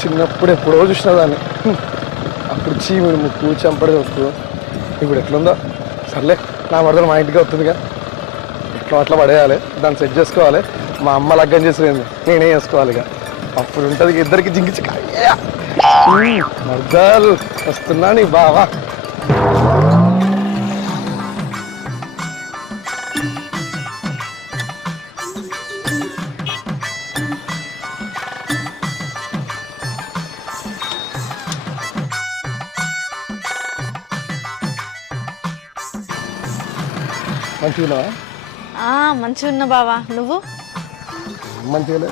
చిన్నప్పుడు ఎప్పుడో చూసిన దాన్ని. అప్పుడు చీముడు ముక్కు చెంపడి ముక్కు. ఇప్పుడు ఎట్లుందో సర్లే, నా మరదలు మా ఇంటికి వస్తుందిగా, ఎట్లా అట్లా పడేయాలి, దాన్ని సెట్ చేసుకోవాలి. మా అమ్మ లగ్గం చేసేది నేనే చేసుకోవాలి ఇక. అప్పుడు ఉంటుంది ఇద్దరికి జింగిచి మర్దాలు వస్తున్నా నీ బావా. మంచిగా మంచిగా ఉన్నా బావా, నువ్వు? మంచిగా